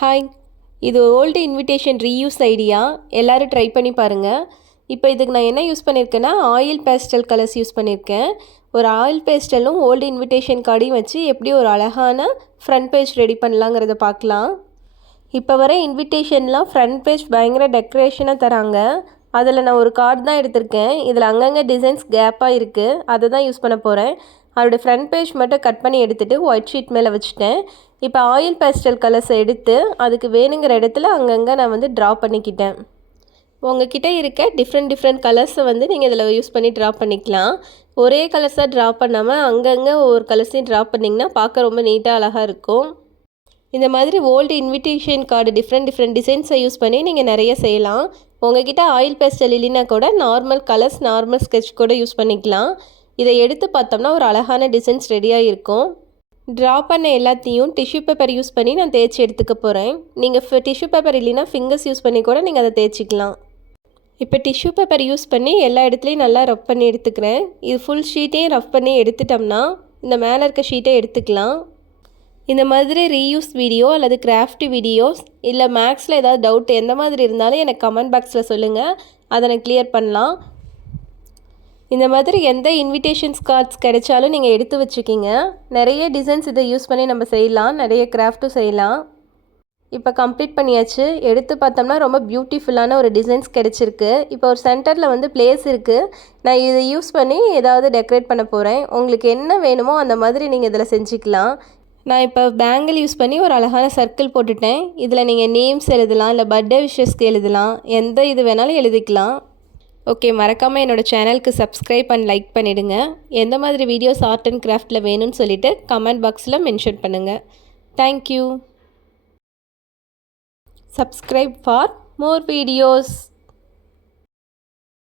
Hi, இது old invitation reuse idea. எல்லோரும் try பண்ணி பாருங்கள். இப்போ இதுக்கு நான் என்ன யூஸ் பண்ணியிருக்கேன்னா, ஆயில் பேஸ்டல் கலர்ஸ் யூஸ் பண்ணியிருக்கேன். ஒரு ஆயில் பேஸ்டலும் ஓல்டு இன்விடேஷன் கார்டையும் வச்சு எப்படி ஒரு அழகான ஃப்ரண்ட் பேஜ் ரெடி பண்ணலாங்கிறத பார்க்கலாம். இப்போ வர இன்விடேஷன்லாம் ஃப்ரண்ட் பேஜ் பயங்கர டெக்கரேஷனாக தராங்க. அதில் நான் ஒரு கார்டு தான் எடுத்திருக்கேன். இதில் அங்கங்கே டிசைன்ஸ் கேப்பாக இருக்குது. அதை தான் யூஸ் பண்ண போகிறேன். அதோடய ஃப்ரண்ட் பேஜ் மட்டும் கட் பண்ணி எடுத்துகிட்டு ஒயிட் ஷீட் மேலே வச்சுட்டேன். இப்போ ஆயில் பேஸ்டல் கலர்ஸை எடுத்து அதுக்கு வேணுங்கிற இடத்துல அங்கங்கே நான் வந்து ட்ரா பண்ணிக்கிட்டேன். உங்ககிட்ட இருக்க டிஃப்ரெண்ட் கலர்ஸை வந்து நீங்கள் இதில் யூஸ் பண்ணி ட்ரா பண்ணிக்கலாம். ஒரே கலர்ஸாக ட்ரா பண்ணாமல் அங்கங்கே ஒவ்வொரு கலர்ஸையும் ட்ரா பண்ணிங்கன்னா பார்க்க ரொம்ப நீட்டாக அழகாக இருக்கும். இந்த மாதிரி ஓல்டு இன்விடேஷன் கார்டு டிஃப்ரெண்ட் டிசைன்ஸை யூஸ் பண்ணி நீங்கள் நிறைய செய்யலாம். உங்ககிட்ட ஆயில் பேஸ்டல் இல்லைன்னா கூட நார்மல் கலர்ஸ், நார்மல் ஸ்கெட்ச் கூட யூஸ் பண்ணிக்கலாம். இதை எடுத்து பார்த்தோம்னா ஒரு அழகான டிசைன்ஸ் ரெடியாக இருக்கும். ட்ரா பண்ண எல்லாத்தையும் டிஷ்யூ பேப்பர் யூஸ் பண்ணி நான் தேய்ச்சி எடுத்துக்க போகிறேன். நீங்கள் டிஷ்யூ பேப்பர் இல்லைன்னா ஃபிங்கர்ஸ் யூஸ் பண்ணி கூட நீங்கள் அதை தேய்ச்சிக்கலாம். இப்போ டிஷ்யூ பேப்பர் யூஸ் பண்ணி எல்லா இடத்துலையும் நல்லா ரஃப் பண்ணி எடுத்துக்கிறேன். இது ஃபுல் ஷீட்டையும் ரஃப் பண்ணி எடுத்துட்டோம்னா இந்த மேலே இருக்க ஷீட்டை எடுத்துக்கலாம். இந்த மாதிரி ரீயூஸ் வீடியோ அல்லது கிராஃப்ட் வீடியோஸ் இல்லை மேக்ஸில் ஏதாவது டவுட் எந்த மாதிரி இருந்தாலும் எனக்கு கமெண்ட் பாக்ஸில் சொல்லுங்கள். அதை நான் கிளியர் பண்ணலாம். இந்த மாதிரி எந்த இன்விடேஷன்ஸ் கார்ட்ஸ் கிடைச்சாலும் நீங்கள் எடுத்து வச்சுக்கிங்க. நிறைய டிசைன்ஸ் இதை யூஸ் பண்ணி நம்ம செய்யலாம். நிறைய கிராஃப்ட்டும் செய்யலாம். இப்போ கம்ப்ளீட் பண்ணியாச்சு. எடுத்து பார்த்தோம்னா ரொம்ப பியூட்டிஃபுல்லான ஒரு டிசைன்ஸ் கிடச்சிருக்கு. இப்போ ஒரு சென்டரில் வந்து பிளேஸ் இருக்குது. நான் இதை யூஸ் பண்ணி ஏதாவது டெக்கரேட் பண்ண போகிறேன். உங்களுக்கு என்ன வேணுமோ அந்த மாதிரி நீங்கள் இதில் செஞ்சுக்கலாம். நான் இப்போ பேங்கிள் யூஸ் பண்ணி ஒரு அழகான சர்க்கிள் போட்டுட்டேன். இதில் நீங்கள் நேம்ஸ் எழுதலாம், இல்லை பர்த்டே விஷஸ்க்கு எழுதலாம். எந்த இது வேணாலும் எழுதிக்கலாம். ஓகே, மறக்காமல் என்னோடய சேனலுக்கு சப்ஸ்கிரைப் அண்ட் லைக் பண்ணிவிடுங்க. எந்த மாதிரி வீடியோஸ் ஆர்ட் அண்ட் கிராஃப்டில் வேணும்னு சொல்லிவிட்டு கமெண்ட் பாக்ஸில் மென்ஷன் பண்ணுங்கள். Thank you. Subscribe for more videos.